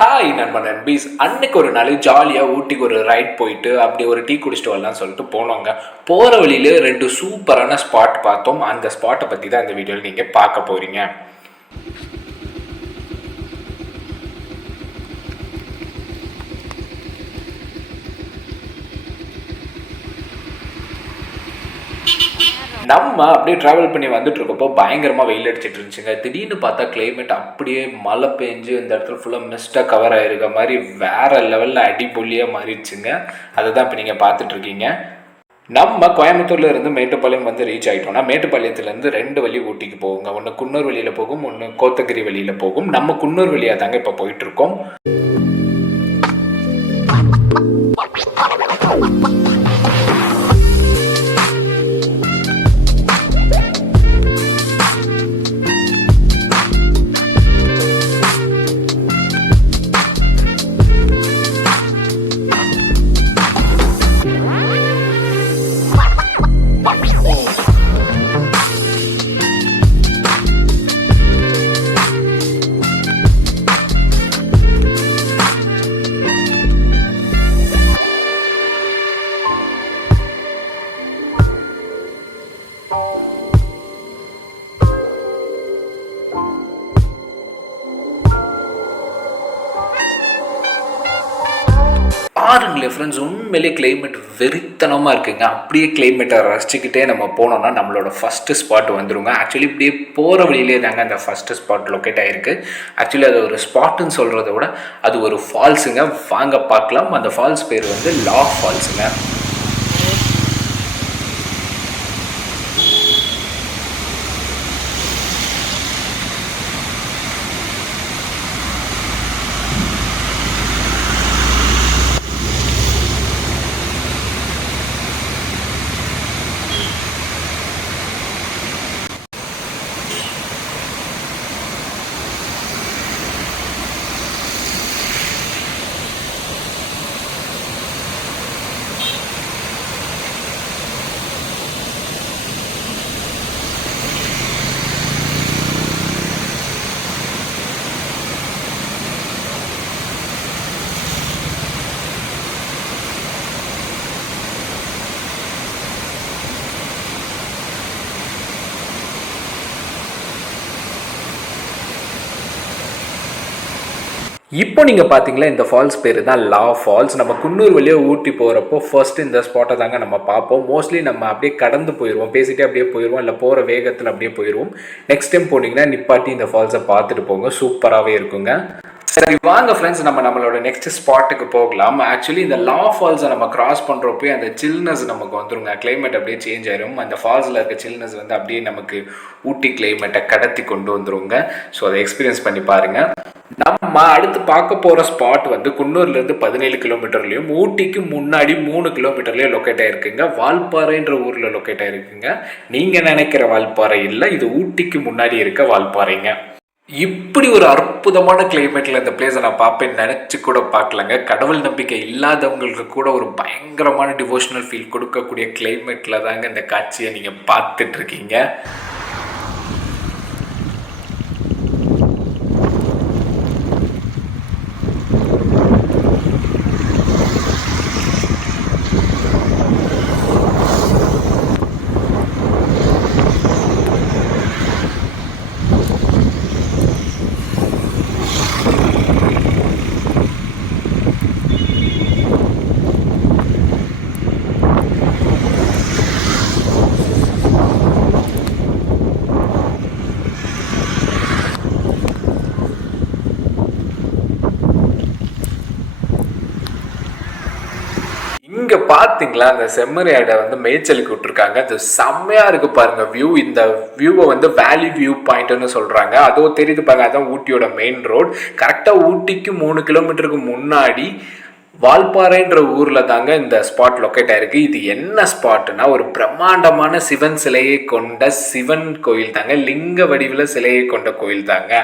Hi நண்பன் நண்பீஸ். அன்னைக்கு ஒரு நாள் ஜாலியாக ஊட்டிக்கு ஒரு ரைட் போயிட்டு அப்படி ஒரு டீ குடிச்சிட்டு வரலாம்னு சொல்லிட்டு போனோங்க. போகிற வழியில 2 சூப்பரான ஸ்பாட் பார்த்தோம். அந்த ஸ்பாட்டை பற்றி தான் இந்த வீடியோவில் நீங்கள் பார்க்க போகிறீங்க. நம்ம அப்படியே ட்ராவல் பண்ணி வந்துட்டு இருக்கப்போ பயங்கரமாக வெயில் அடிச்சிட்டு இருந்துச்சுங்க. திடீர்னு பார்த்தா கிளைமேட் அப்படியே மழை பெஞ்சு இந்த இடத்துல ஃபுல்லாக மிஸ்டாக கவர் ஆகிருக்க மாதிரி வேற லெவலில் அடிப்பொலியாக மாறிடுச்சுங்க. அதை தான் இப்போ நீங்கள் பார்த்துட்ருக்கீங்க. நம்ம கோயம்புத்தூர்ல இருந்து மேட்டுப்பாளையம் வந்து ரீச் ஆகிட்டோம்னா மேட்டுப்பாளையத்துலேருந்து 2 வழி ஊட்டிக்கு போகுங்க. ஒன்று குன்னூர் வழியில் போகும், ஒன்று கோத்தகிரி வழியில் போகும். நம்ம குன்னூர் வழியாக தாங்க இப்போ போயிட்டுருக்கோம். பாருங்களேன் ஃப்ரெண்ட்ஸ், உண்மையிலே கிளைமேட் வெறித்தனமாக இருக்குங்க. அப்படியே கிளைமேட்டை ரசிச்சுக்கிட்டே நம்ம போனோம்னா நம்மளோட ஃபஸ்ட்டு ஸ்பாட் வந்துடுங்க. ஆக்சுவலி இப்படியே போகிற வழியிலே தாங்க அந்த ஃபஸ்ட்டு ஸ்பாட் லொக்கேட் ஆகிருக்கு. ஆக்சுவலி அது ஒரு ஸ்பாட்டுன்னு சொல்கிறத விட அது ஒரு ஃபால்ஸுங்க. வாங்க பார்க்கலாம். அந்த ஃபால்ஸ் பேர் வந்து லா ஃபால்ஸுங்க. இப்போ நீங்கள் பார்த்தீங்களா, இந்த ஃபால்ஸ் பேர் தான் லா ஃபால்ஸ். நம்ம குன்னூர் வழியாக ஊட்டி போகிறப்போ ஃபர்ஸ்ட் இந்த ஸ்பாட்டை தாங்க நம்ம பார்ப்போம். மோஸ்ட்லி நம்ம அப்படியே கடந்து போயிடுவோம், பேசிகிட்டே அப்படியே போயிடுவோம், இல்லை போகிற வேகத்தில் அப்படியே போயிடுவோம். நெக்ஸ்ட் டைம் போனீங்கன்னா நிப்பாட்டி இந்த ஃபால்ஸை பார்த்துட்டு போங்க, சூப்பராகவே இருக்குங்க. சரி வாங்க ஃப்ரெண்ட்ஸ், நம்மளோட நெக்ஸ்ட் ஸ்பாட்டுக்கு போகலாம். ஆக்சுவலி இந்த லா ஃபால்ஸை நம்ம கிராஸ் பண்ணுறப்போ அந்த சில்னஸ் நமக்கு வந்துருங்க. கிளைமேட் அப்படியே சேஞ்ச் ஆயிரும். அந்த ஃபால்ஸில் இருக்க சில்னஸ் வந்து அப்படியே நமக்கு ஊட்டி கிளைமேட்டை கடத்தி கொண்டு வந்துருங்க. ஸோ அதை எக்ஸ்பீரியன்ஸ் பண்ணி பாருங்கள். நம்ம அடுத்து பார்க்க போகிற ஸ்பாட் வந்து குன்னூர்லேருந்து 17 கிலோமீட்டர்லையும் ஊட்டிக்கு முன்னாடி 3 கிலோமீட்டர்லேயும் லொக்கேட் ஆகிருக்குங்க. வால்பாறைன்ற ஊரில் லொக்கேட் ஆகிருக்குங்க. நீங்கள் நினைக்கிற வால்பாறை இல்லை, இது ஊட்டிக்கு முன்னாடி இருக்க வால்பாறைங்க. இப்படி ஒரு அற்புதமான கிளைமேட்டில் இந்த பிளேஸை நான் பார்ப்பேன் நினச்சி கூட பார்க்கலங்க. கடவுள் நம்பிக்கை இல்லாதவங்களுக்கு கூட ஒரு பயங்கரமான டிவோஷனல் ஃபீல் கொடுக்கக்கூடிய கிளைமேட்டில் தாங்க இந்த காட்சியை நீங்கள் பார்த்துட்ருக்கீங்க. இங்கே பார்த்தீங்களா, அந்த செம்மறி ஆடை வந்து மேய்ச்சலுக்கு விட்டுருக்காங்க. அது செம்மையாக இருக்குது பாருங்க வியூ. இந்த வியூவை வந்து வேலி வியூ பாயிண்ட்னு சொல்கிறாங்க. அதோ தெரியுது பாருங்க, அதான் ஊட்டியோட மெயின் ரோட். கரெக்டாக ஊட்டிக்கு 3 கிலோமீட்டருக்கு முன்னாடி வால்பாறைன்ற ஊரில் தாங்க இந்த ஸ்பாட் லொக்கேட் ஆகிருக்கு. இது என்ன ஸ்பாட்னா, ஒரு பிரம்மாண்டமான சிவன் சிலையை கொண்ட சிவன் கோயில் தாங்க. லிங்க வடிவில் சிலையை கொண்ட கோயில் தாங்க.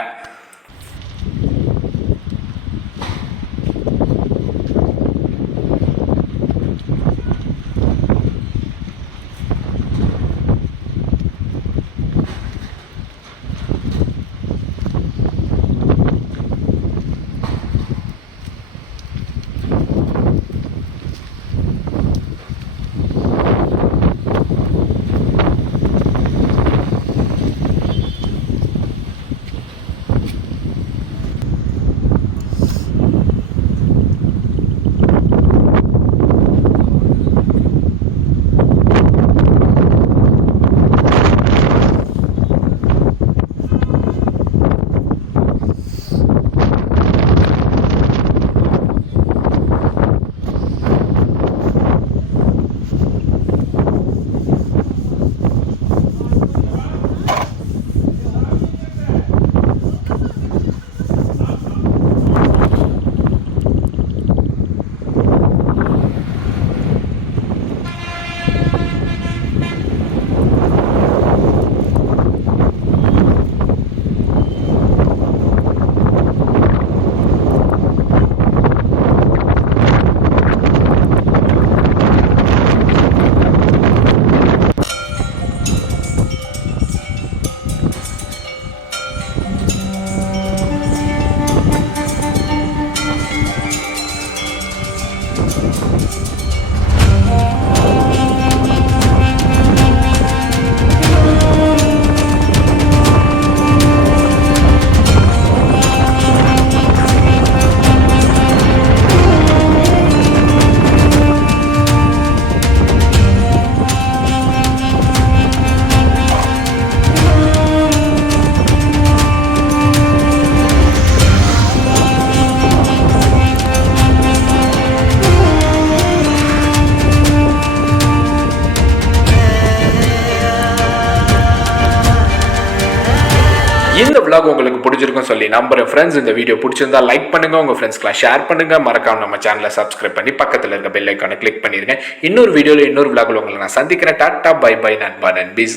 vlog உங்களுக்கு பிடிச்சிருக்கும் சொல்லி நம்புறேன் ஃப்ரெண்ட்ஸ். இந்த வீடியோ பிடிச்சிருந்தா லைக் பண்ணுங்க, உங்க ஃப்ரெண்ட்ஸ்க்குலாம் ஷேர் பண்ணுங்க, மறக்காம நம்ம சேனலை சப்ஸ்கிரைப் பண்ணி பக்கத்தில் இருக்க பெல் ஐக்கானை கிளிக் பண்ணிருங்க. இன்னொரு வீடியோல இன்னொரு vlogல உங்களை நான் சந்திக்கிறேன். டாட்டா பை பை நண்பா நண்பீஸ்.